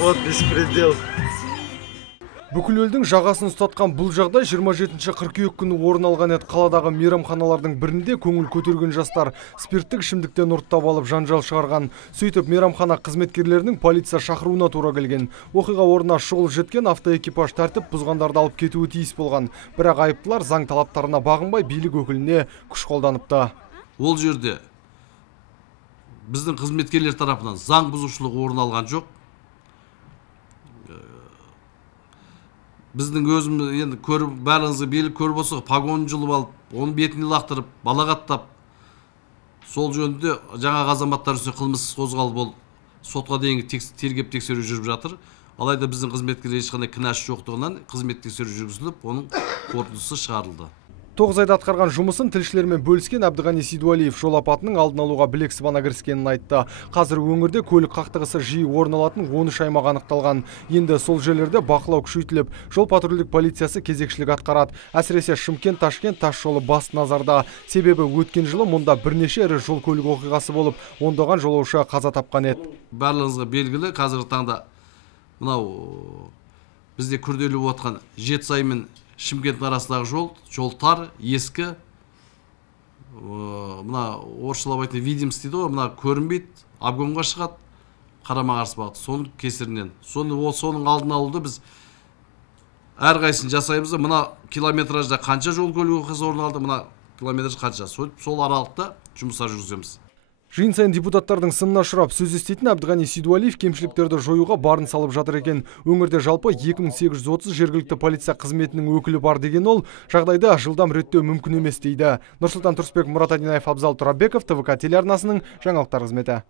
Вот беспредел. Бүкіл елдің жағасын ұстатқан бұл жағдай 27 қыркүйек күні орын алған еді. Қаладағы мейрамханалардың бірінде көңіл көтерген жастар спирттік ішімдіктен ұрттап алып жанжал шығарған. Сөйтіп мейрамхана қызметкерлерінің полиция шақыруына тура келген. Оқиға орнына шұғыл жеткен автоэкипаж тәртіп бұзғандарды алып кетуі тиіс болған. Бірақ айыптылар заң талаптарына бағынбай билік өкіліне күш қолданыпты. Ол жерде біздің қызметкерлер тарапынан заң бұзушылық орын алған жоқ. Біздің өзіміз енді көріп, бәріңізге белгілі көріп болса, погонын жұлып алып, оның бетіне лақтырып, балағаттап, сол жөнінде жаңа азаматтар үстінен қылмыс қозғалып, ол сотқа дейінгі тергеп тексеру жүріп жатыр. Алайда біздің қызметкерлер ешқандай кінәсі жоқтығынан қызмет тексеру жүргізіліп, оның қорытындысы шығарылды. 9 айда атқарған жұмысын тілшілермен бөліскен Әбдіғани Сейдуалиев жол апатының алдын алуға білек сыбана кіріскенін айтты. Қазір өңірде көлік қақтығысы жиі орын алатын 13 аймақ анықталған. Енді сол жерлерде бақылау күшейтіліп, жол патрульдік полициясы кезекшілік атқарады. Әсіресе Шымкент-Ташкент тас жолы басты назарда. Себебі өткен жылы мұнда бірнеше ірі жол көлік оқиғасы болып, ондаған жолаушы қаза тапқан еді. Барлығыңызға белгілі, қазіргі таңда мынау бізде күрделі отқан Жетісай мен Шымкент арасындағы жол тар, ескі, мына орысшалап айтқанда видимость дейді ғой, мына көрінбейді, обгонға шығады, қарама-қарсы бағыт. Соның кесірінен, соның алдын алуды біз әрқайсысын жасаймыз. Мына километражда қанша жол көлік оқиғасы орын алды, мына километраж қанша. Сол аралықта жұмыстар жүргіземіз. Жиын сайын депутаттардың сынына ұшырап сөз еститін Әбдіғани Сейдуалиев кемшіліктерді жоюға барын салып жатыр екен. Өңірде жалпы 2830 жергілікті полиция қызметінің өкілі бар деген ол, жағдайды жылдам реттеу мүмкін емес дейді. Нұрсұлтан Тұрысбек, Мұрат Адинаев, Абзал Тұрабеков, ТВК телеарнасының жаңалықтар қызметі.